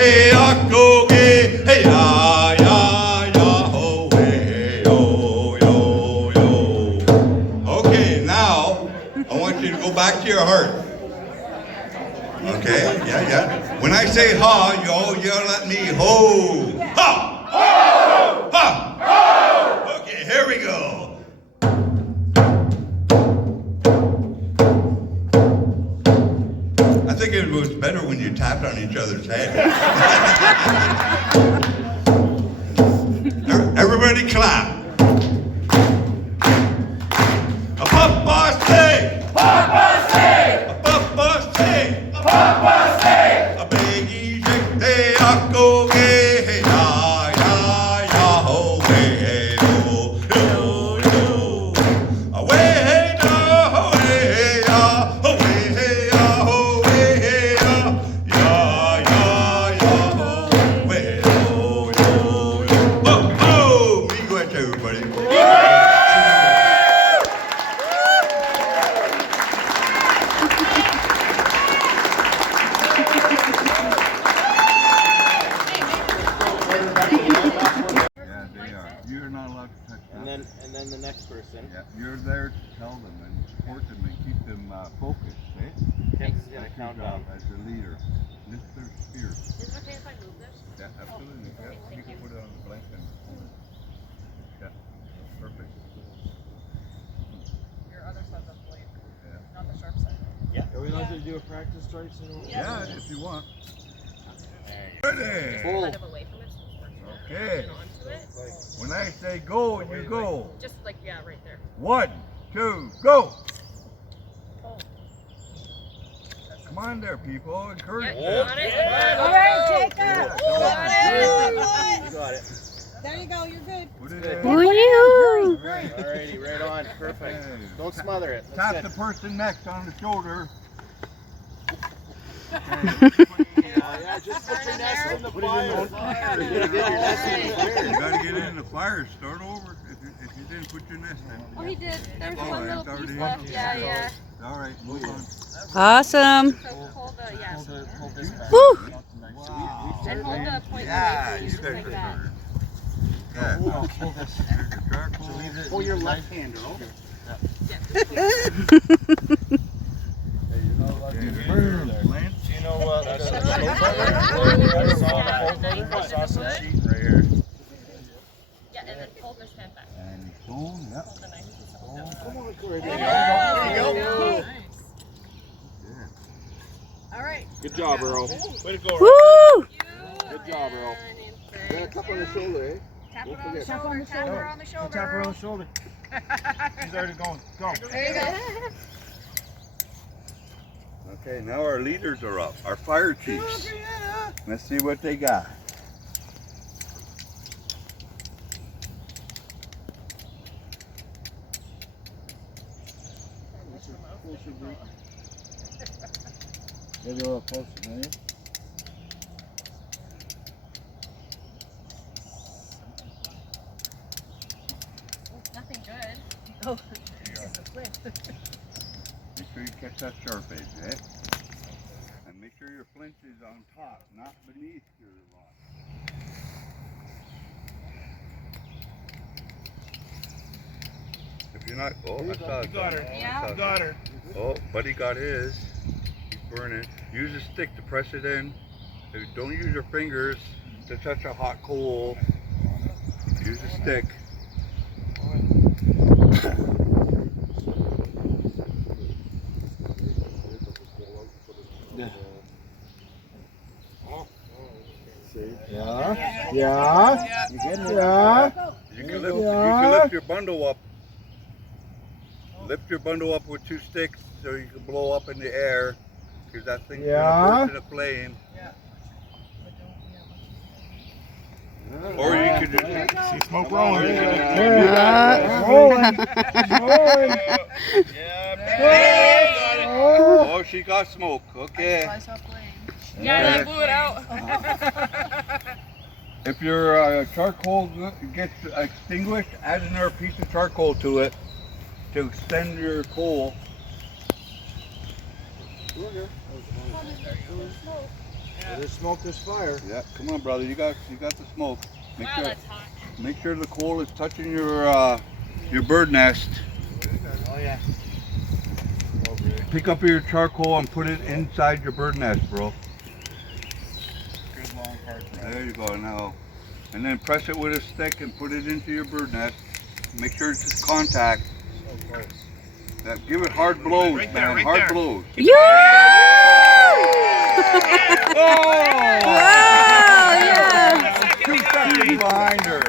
hey, go, hey, ya, ya, ya, ho, hey, yo, yo, yo. Okay, now I want you to go back to your heart. Okay, yeah. When I say ha, you all yell at me, ho, ha, ho, ha, ho. Okay, here we go. I think it was better when you tapped on each other's head. Everybody clap. A papa say, papa say, a papa say, a papa say, a biggie shake, hey, go, hey, ya, ya, ya, ho, hey, yo, yo, yo. Away, hey, da, ho, hey, ya, ho, hey, ya, ho, hey, ya, ya, ya, ya, ho, hey, yo, yo, yo. Oh, oh, me go at everybody. You're not allowed to touch them. And then the next person. Yeah, you're there to tell them and support them and keep them focused, eh? Tim's gonna count down. As the leader. Lift their spirit. Is it okay if I move this? Yeah, absolutely. Okay, Yeah, thank you can you. put it on the blanket and hold it. Yeah, that's perfect. Your other side's up blade, Yeah. not the sharp side. Yeah. Are we allowed to do a practice strike? Yeah, if you want. There Ready? Full. Kind of away from it, so it's working. Okay. And onto it. When I say go, you go. Just like, yeah, right there. 1, 2, go! Oh. Come on there, people. Encourage Yeah, them. you got it? All right, Jacob. Yeah, You got it. You got it. There you go, you're good. Put it Good. in. Alrighty, right on. Perfect. Okay. Don't smother it. Tap That's the it. person next on the shoulder. Yeah, just put your nest in the fire. You gotta get in the fire. Start over if you didn't put your nest in. Oh, he did. There's Oh, one it's little already piece in. left. Yeah. All right, move on. Awesome. So hold the, yeah. Hold this back. Woo! Wow. And hold the point Yeah, away you from you, guys like that. are. Yeah. Hold this. Here's your charcoal. Pull your left hand over. Lance? Do you know what? I saw some cheating right here. Yeah, and then hold this hand back. And boom, yep. Hold the knife. Come on, Corey. There you go. All right. Good job, Earl. Way to go, Earl. Woo! Good job, Earl. Yeah, a couple on the shoulder, eh? Tap Don't her on the forget. shoulder. Tap her on the shoulder. Tap her on the shoulder. She's already going. Go. There you go. Okay, now our leaders are up, our fire chiefs. Let's see what they got. Get a little closer, man. Nothing good. Oh, Make sure you catch that sharp edge, eh? And make sure your flint is on top, not beneath your rod. If you're not, oh, I saw it. got her. Yeah. Got her. Oh, buddy got his. He's burning. Use a stick to press it in. Don't use your fingers to touch a hot coal. Use a stick. Yeah. Yeah. You getting it? Yeah. You can lift your bundle up. Lift your bundle up with 2 sticks so you can blow up in the air, because that thing's gonna burst in a flame. Or you could just See smoke rolling. Rolling. Oh, she got smoke. Okay. Yeah, that blew it out. If your charcoal gets extinguished, add another piece of charcoal to it to extend your coal. Where there's smoke, there's fire. Yeah, come on, brother. You got the smoke. Wow, that's hot. Make sure the coal is touching your bird nest. Oh yeah. Pick up your charcoal and put it inside your bird nest, bro. Good long part. There you go now. And then press it with a stick and put it into your bird nest. Make sure it's contact. So close. Give it hard blows, Right there, man. right Hard there. blows. Yeah! Oh! Wow, yeah. 2 seconds behind her.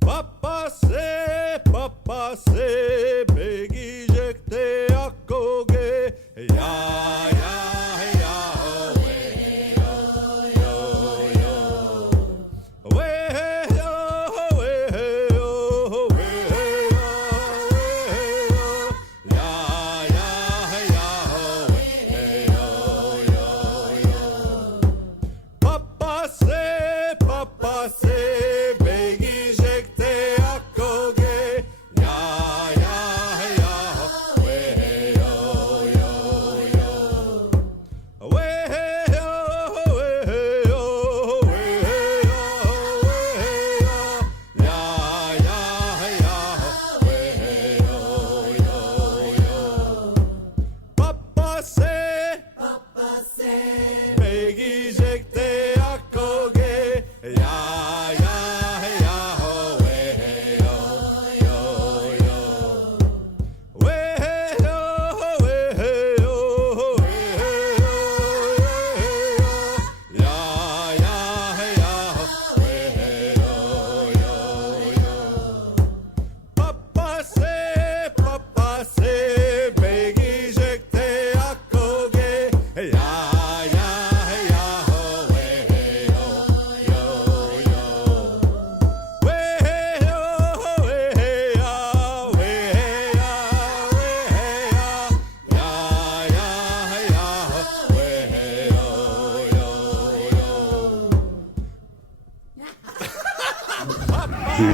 Papa say, begi jekte akoge, ya ya we yo yo yo, we yo we yo we yo ya ya we yo yo yo. Papa say, begi jekte akoge.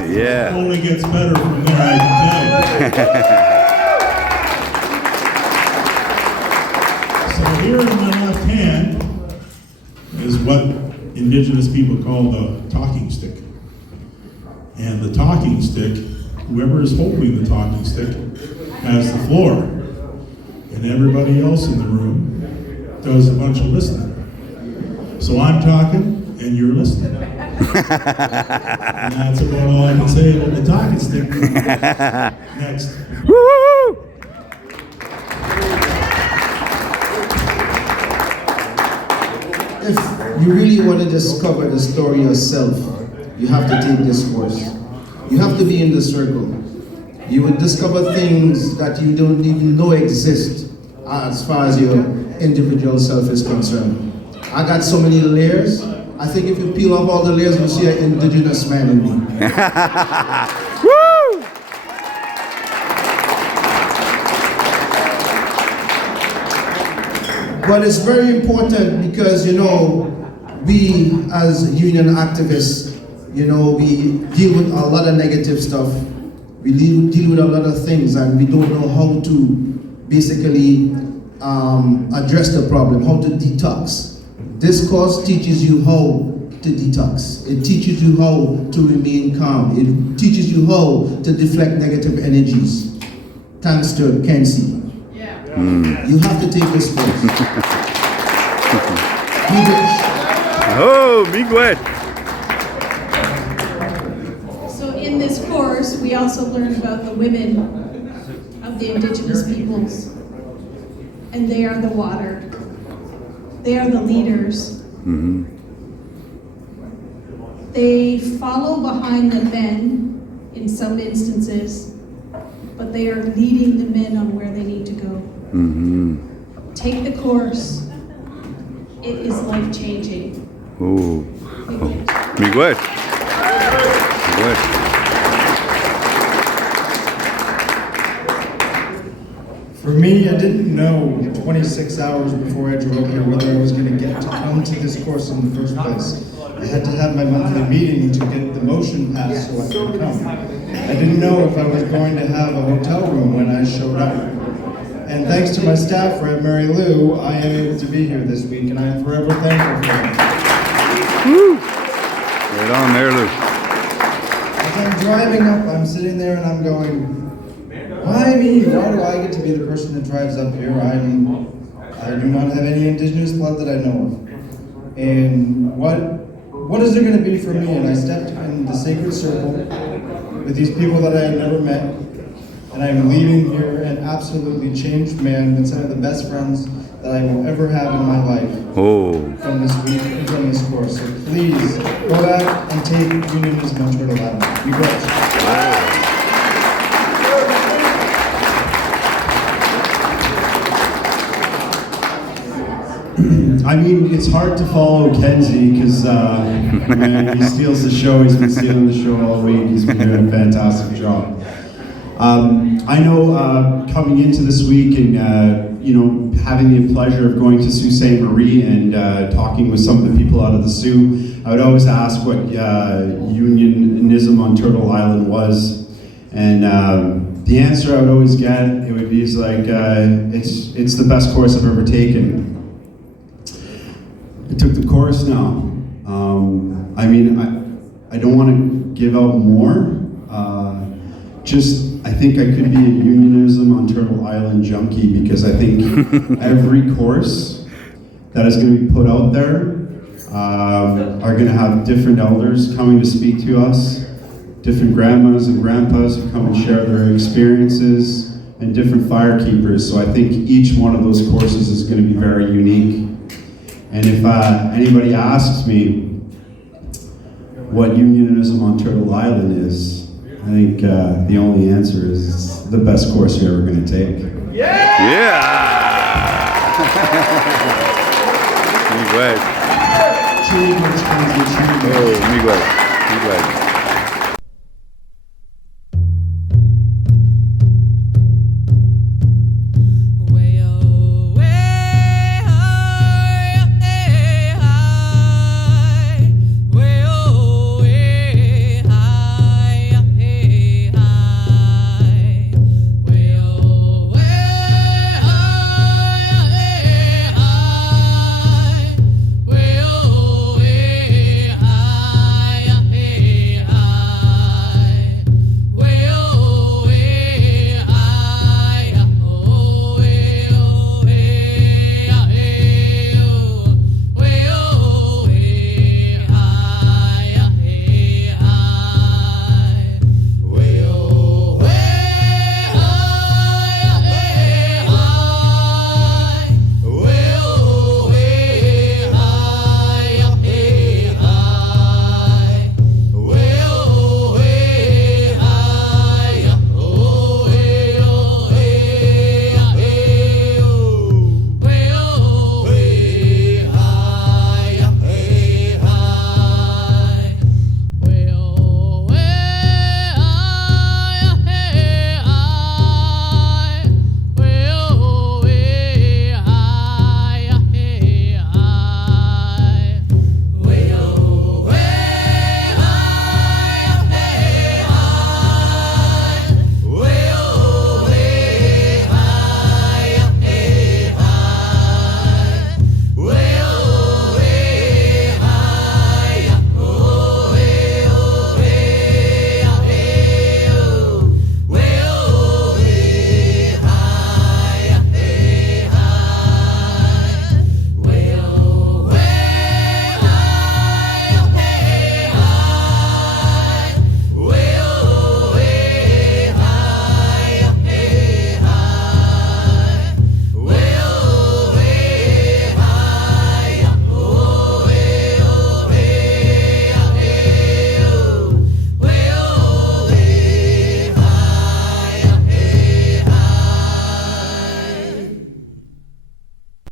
Yeah. It only gets better from there, I can tell you. So here in my left hand is what indigenous people call the talking stick. And the talking stick, whoever is holding the talking stick, has the floor. And everybody else in the room does a bunch of listening. So I'm talking and you're listening. And that's about all I can say about the talking stick. Next. Woo! If you really want to discover the story yourself, you have to take this course. You have to be in the circle. You will discover things that you don't even know exist as far as your individual self is concerned. I got so many layers. I think if you peel off all the layers, you'll see an indigenous man in me. Woo! But it's very important because, you know, we as union activists, you know, we deal with a lot of negative stuff. We deal with a lot of things and we don't know how to basically address the problem, how to detox. This course teaches you how to detox. It teaches you how to remain calm. It teaches you how to deflect negative energies. Thanks to Kenzie. You have to take this course. Oh, Miguel. So in this course, we also learn about the women of the indigenous peoples. And they are the water. They are the leaders. Mm-hmm. They follow behind the men in some instances, but they are leading the men on where they need to go. Mm-hmm. Take the course. It is life-changing. Oh. Thank you. Miguel. For me, I didn't know 26 hours before I drove here whether I was going to get to come to this course in the first place. I had to have my monthly meeting to get the motion passed so I could come. I didn't know if I was going to have a hotel room when I showed up. And thanks to my staff rep, Mary Lou, I am able to be here this week, and I am forever thankful for it. Woo! Right on there, Lou. As I'm driving up, I'm sitting there and I'm going, why me? Why do I get to be the person that drives up here? I do not have any indigenous blood that I know of. And what is there going to be for me? And I stepped in the sacred circle with these people that I had never met, and I'm leaving here an absolutely changed man and some of the best friends that I will ever have in my life from this week and from this course. So please go back and take unionism on Turtle Island. Be blessed. I mean, it's hard to follow Kenzie because he steals the show. He's been stealing the show all week. He's been doing a fantastic job. I know coming into this week and having the pleasure of going to Sault Ste. Marie and talking with some of the people out of the Sioux, I would always ask what unionism on Turtle Island was, and the answer I would always get, it would be like, it's the best course I've ever taken. I took the course now. I mean, I don't want to give out more. I think I could be a unionism on Turtle Island junkie because I think every course that is going to be put out there are going to have different elders coming to speak to us, different grandmas and grandpas who come and share their experiences, and different firekeepers. So I think each one of those courses is going to be very unique. And if anybody asks me what unionism on Turtle Island is, I think the only answer is it's the best course you're ever going to take. Yeah! Miguel. Chile, Oh, Miguel.